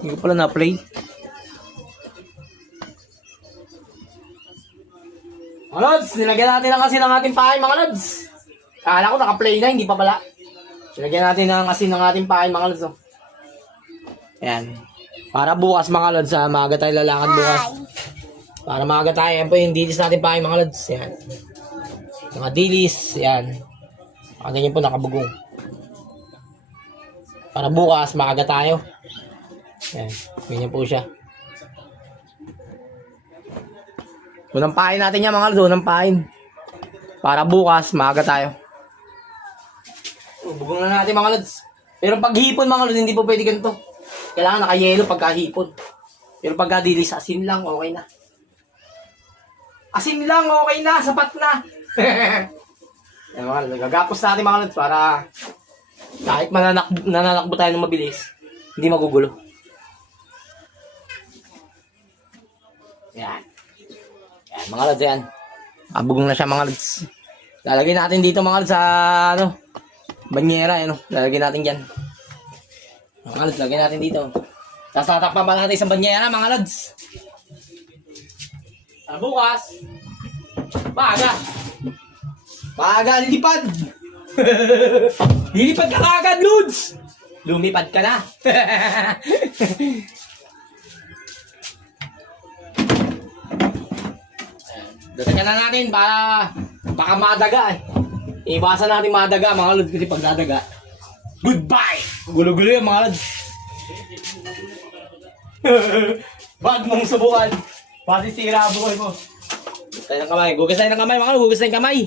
Hindi ko pala na-play. Mga lods, nilagyan natin lang kasi ng ating pain mga lods. Akala ko naka-play na, hindi pa pala. Nilagyan natin ng asin ng ating pain mga lods. Oh. Ayan. Para bukas mga lods, maaga tayo lalakad bukas. Para maaga tayo, yan po yung dilis natin pain mga lods. Ayan. Mga dilis, ayan. Ganyan po nakabugong. Para bukas, maaga tayo. Ayan. Ganyan po siya. Unang pain natin yan mga lods, unang pain. Para bukas, maaga tayo. Bugong na natin mga lods. Pero pag hipon mga lods, hindi po pwede ganito. Kailangan naka-yelo pagka hipon. Pero pagka dilis, asin lang, okay na. Asin lang, okay na, sapat na. Ayan mga lods, gagapos natin mga lods para kahit nananakbo tayo ng mabilis, hindi magugulo. Ayan. Ayan, mga lods, yan. Abugong na siya, mga lods. Lalagyan natin dito, mga lods, sa, banyera, ano. Lalagyan natin dyan. Mga lods, lalagyan natin dito. Tapos tatakpan pa natin sa banyera, mga lods. Bukas, maaga. Maaga, lilipad. Lilipad ka agad, lods. Lumipad ka na. Dasagan na natin para baka madaga eh. Iwasan natin madaga mga lods kasi pag dadaga, goodbye! Gulo-gulo yan mga lods. Bag mong subukan. Masisira ang buhay mo. Gugas ng kamay. Gugas ng kamay mga lods. Gugas ng kamay.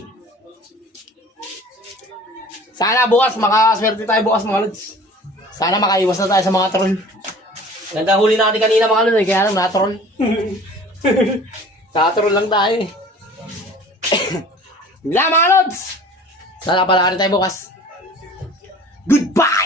Sana bukas makaswerte tayo bukas mga lods. Sana makaiwas na tayo sa mga troll. Ganda huli natin kanina mga lods. Kaya lang na-troll. Tatrol lang tayo eh. Wala mga lods! Sana pala rin tayo bukas. Goodbye!